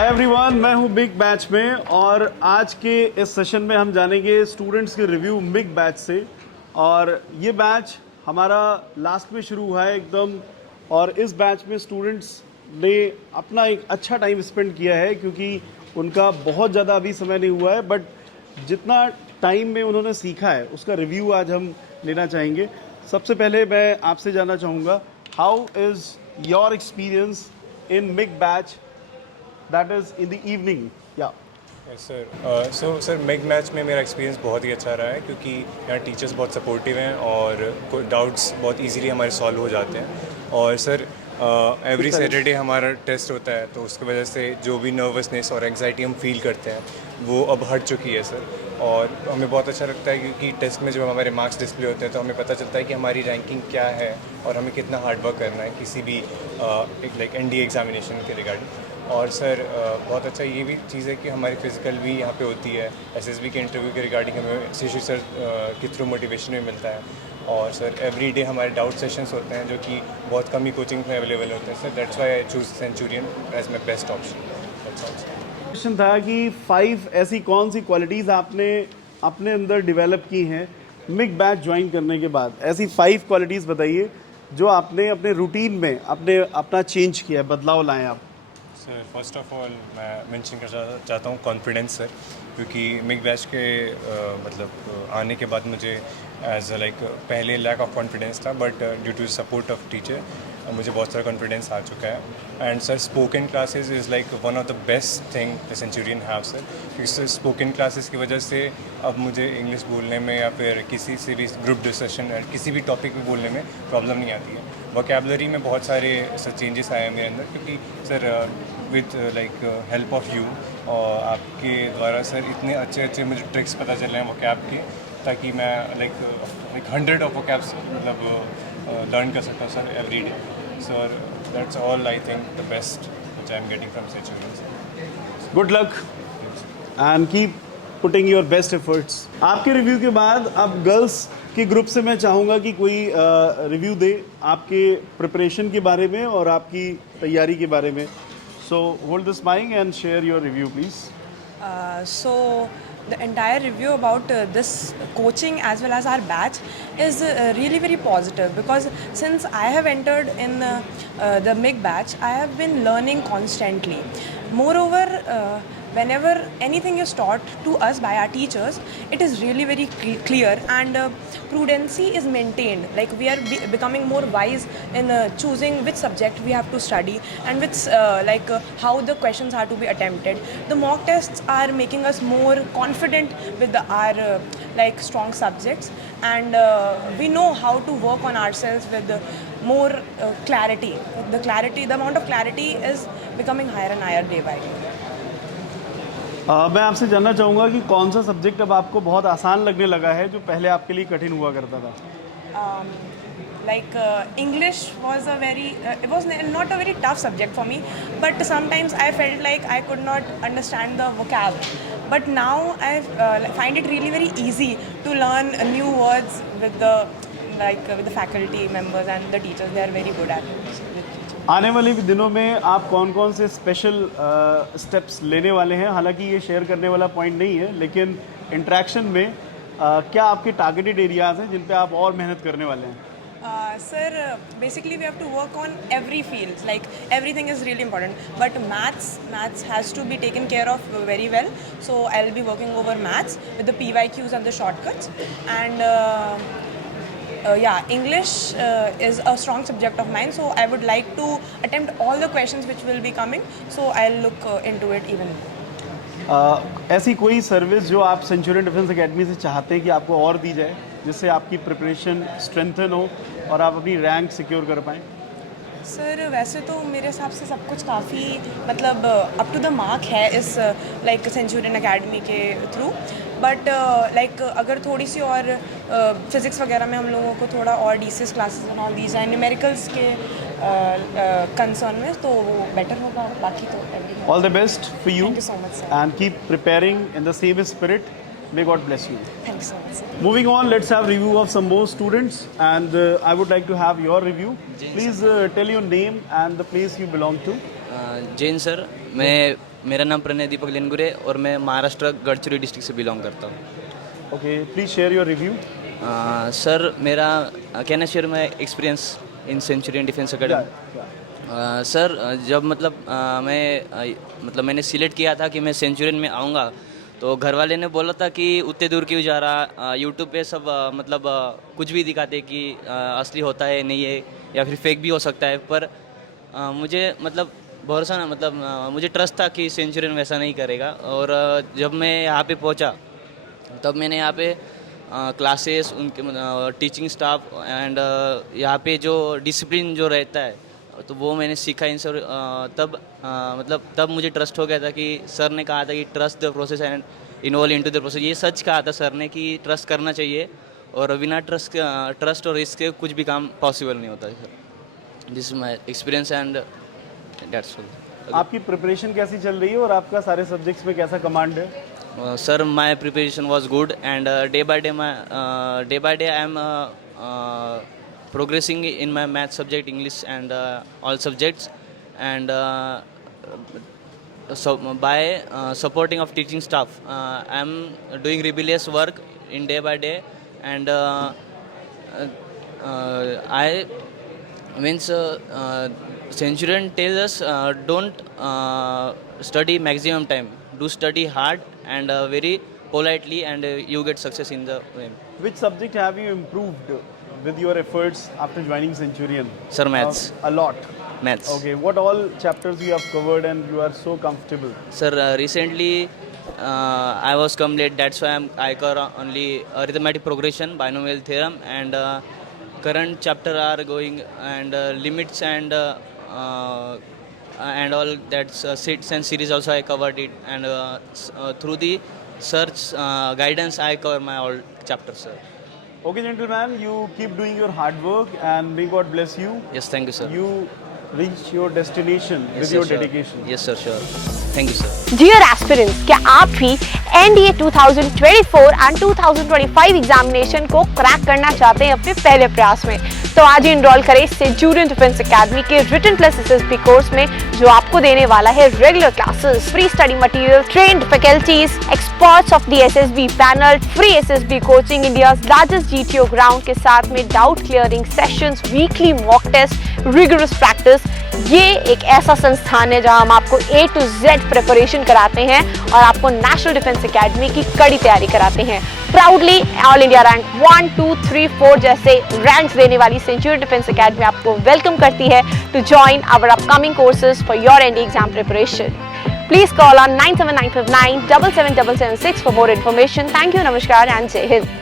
Hi everyone, मैं हूं big batch में और आज के इस सेशन में हम जानेंगे स्टूडेंट्स के रिव्यू बिग बैच से। और ये बैच हमारा लास्ट में शुरू हुआ है एकदम, और इस बैच में स्टूडेंट्स ने अपना एक अच्छा टाइम स्पेंड किया है क्योंकि उनका बहुत ज़्यादा अभी समय नहीं हुआ है, बट जितना टाइम में उन्होंने सीखा है उसका रिव्यू आज हम लेना चाहेंगे। सबसे पहले मैं आपसे जानना चाहूँगा, how is your experience in MiG batch, that is in the evening? Yeah. Yes sir. Sir MiG match में मेरा एक्सपीरियंस बहुत ही अच्छा रहा है क्योंकि यहाँ टीचर्स बहुत सपोर्टिव हैं और कोई डाउट्स बहुत इजीली हमारे सॉल्व हो जाते हैं। और सर एवरी सैटरडे हमारा टेस्ट होता है, तो उसकी वजह से जो भी नर्वसनेस और एंग्जाइटी हम फील करते हैं वो अब हट चुकी है सर। और हमें बहुत अच्छा लगता है क्योंकि टेस्ट में जब हमारे मार्क्स डिस्प्ले होते हैं तो हमें पता चलता है कि हमारी रैंकिंग क्या है और हमें कितना हार्ड वर्क करना है किसी भी एक एनडीए एग्जामिनेशन के रिगार्डिंग। और सर बहुत अच्छा ये भी चीज़ है कि हमारी फिज़िकल भी यहाँ पे होती है। एसएसबी के इंटरव्यू के रिगार्डिंग हमें शिशु सर के थ्रू मोटिवेशन भी मिलता है। और सर एवरी डे हमारे डाउट सेशंस होते हैं जो कि बहुत कम ही कोचिंग में अवेलेबल होते हैं sir. That's why I choose Centurion as my best option. Question था कि 5 ऐसी कौन सी क्वालिटीज़ आपने अपने अंदर डेवलप की हैं मिग बैच ज्वाइन करने के बाद। ऐसी 5 क्वालिटीज़ बताइए जो आपने अपने रूटीन में अपना चेंज किया, बदलाव लाए आप। सर फर्स्ट ऑफ ऑल मैं मेंशन करना चाहता हूँ कॉन्फिडेंस सर, क्योंकि मिग बैच के आने के बाद मुझे एज लाइक पहले लैक ऑफ कॉन्फिडेंस था, but due to support of teacher मुझे बहुत सारा कॉन्फिडेंस आ चुका है। And sir spoken classes is like one of the best thing the Centurion have sir, क्योंकि सर स्पोकन क्लासेस की वजह से अब मुझे इंग्लिश बोलने में या फिर किसी से भी ग्रुप डिस्कशन या किसी भी टॉपिक पे बोलने में प्रॉब्लम नहीं आती है। वोकैबुलरी में बहुत सारे सर चेंजेस आए हैं मेरे अंदर, क्योंकि sir with like help of you और आपके द्वारा सर इतने अच्छे अच्छे मुझे ट्रिक्स पता चल रहे हैं वोकैब के, ताकि मैं लाइक 100 ऑफ वोकैब्स लर्न कर सकता हूँ sir every day. Sir that's all I think the best which I am getting from Centurion. Good luck and keep putting your best efforts. आपके रिव्यू के बाद अब गर्ल्स के ग्रुप से मैं चाहूँगा कि कोई रिव्यू दे आपके प्रिपरेशन के बारे में और आपकी तैयारी के बारे में। So hold this mic and share your review please. So the entire review about this coaching as well as our batch is really very positive, because since I have entered in the MIG batch, I have been learning constantly. Moreover, whenever anything is taught to us by our teachers, it is really very clear, and prudency is maintained. Like we are becoming more wise in choosing which subject we have to study and which how the questions are to be attempted. The mock tests are making us more confident with our like strong subjects, and we know how to work on ourselves with more clarity. The amount of clarity is becoming higher and higher day by day. मैं आपसे जानना चाहूँगा कि कौन सा subject अब आपको बहुत आसान लगने लगा है जो पहले आपके लिए कठिन हुआ करता था। English was it was not a very tough subject for me, but sometimes I felt like I could not understand the vocab. But now I find it really very easy to learn new words with the faculty members and the teachers. They are very good at it. आने वाले भी दिनों में आप कौन कौन से special steps लेने वाले हैं? हालांकि ये शेयर करने वाला पॉइंट नहीं है, लेकिन इंटरेक्शन में क्या आपके टारगेटेड एरियाज हैं जिन पे आप और मेहनत करने वाले हैं? Sir, basically we have to work on every field. Like everything is really important, but maths has to be taken care of very well. So I'll be working over maths with the PYQs and the shortcuts, and English is a strong subject of mine. So I would like to attempt all the questions which will be coming. So I'll look into it even. ऐसी कोई service जो आप Centurion Defence academy से चाहते हैं कि आपको और दी जाए, जिससे आपकी प्रिपरेशन स्ट्रेंथन हो और आप अपनी रैंक सिक्योर कर पाएँ? सर वैसे तो मेरे हिसाब से सब कुछ काफ़ी अप टू द मार्क है इस लाइक सेंचुरियन एकेडमी के थ्रू, बट अगर थोड़ी सी और फिज़िक्स वगैरह में हम लोगों को थोड़ा और DCS classes and all these हैं न्यूमेरिकल्स के कंसर्न में, तो वो बेटर होगा। बाकी तो everything. All the best for you. Thank you so much sir, and keep preparing in the same spirit. May God bless you. Thank you so much sir. Moving on, let's have review of some more students, and I would like to have your review. Please tell your name and the place you belong to. Jain sir, मेरा नाम प्रणय दीपक लेनगुरे और मैं Maharashtra Gadchiroli district से belong करता हूँ। Okay, please share your review. Sir मेरा can I share my experience in Centurion Defence Academy. Sir जब मैंने सिलेक्ट किया था कि मैं सेंचुरियन में आऊँगा, तो घर वाले ने बोला था कि उतने दूर क्यों जा रहा, यूट्यूब पे सब कुछ भी दिखाते कि असली होता है नहीं है या फिर फेक भी हो सकता है, पर मुझे भरोसा ना मुझे ट्रस्ट था कि सेंचुरियन वैसा नहीं करेगा। और जब मैं यहाँ पे पहुँचा तब मैंने यहाँ पे क्लासेस, उनके टीचिंग स्टाफ एंड यहाँ पे जो डिसिप्लिन जो रहता है तो वो मैंने सीखा इन सर। तब मुझे ट्रस्ट हो गया था कि सर ने कहा था कि trust the process and involve into the process. ये सच कहा था सर ने कि ट्रस्ट करना चाहिए और बिना ट्रस्ट और रिस्क के कुछ भी काम पॉसिबल नहीं होता है sir. This is my experience and that's all. आपकी प्रिपरेशन कैसी चल रही है और आपका सारे सब्जेक्ट्स में कैसा कमांड है? Sir, my preparation was good, and day by day I am progressing in my math subject, English, and all subjects. And so by supporting of teaching staff, I am doing rebellious work in day by day, and I means Centurion tells us don't study maximum time. Do study hard and very politely, and you get success in the way. Which subject have you improved with your efforts after joining Centurion? Sir, maths. A lot. Maths. Okay, what all chapters you have covered and you are so comfortable? Sir, recently I was come late. That's why I cover only arithmetic progression, binomial theorem, and current chapter are going and limits and all that sets and series also I covered it, and through the search guidance I cover my all chapters, sir. Okay, gentlemen, you keep doing your hard work and may God bless you. Yes, thank you, sir. You reach your destination Yes, with sir, your sure. dedication. Yes, sir, sure. Thank you, sir. Dear aspirants, क्या आप भी NDA 2024 and 2025 examination को crack करना चाहते हैं अपने पहले प्रयास में? तो आज ही इनरोल करें सेंचुरियन डिफेंस एकेडमी के रिटन प्लस SSB कोर्स में, जो आपको देने वाला है regular classes, free study material, trained faculties, experts of the SSB panel, free SSB coaching, India's largest GTO ground के साथ में doubt clearing sessions, weekly mock test, rigorous practice. ये एक ऐसा संस्थान है जहां हम आपको A to Z प्रिपरेशन कराते हैं और आपको नेशनल डिफेंस एकेडमी की कड़ी तैयारी कराते हैं। प्राउडली ऑल इंडिया रैंक 1, 2, 3, 4 जैसे रैंक्स देने वाली सेंचुरियन डिफेंस एकेडमी आपको वेलकम करती है to join our upcoming courses for your NDA exam preparation. Please call on 97959 77776 for more information. Thank you, Namaskar and Jai Hind.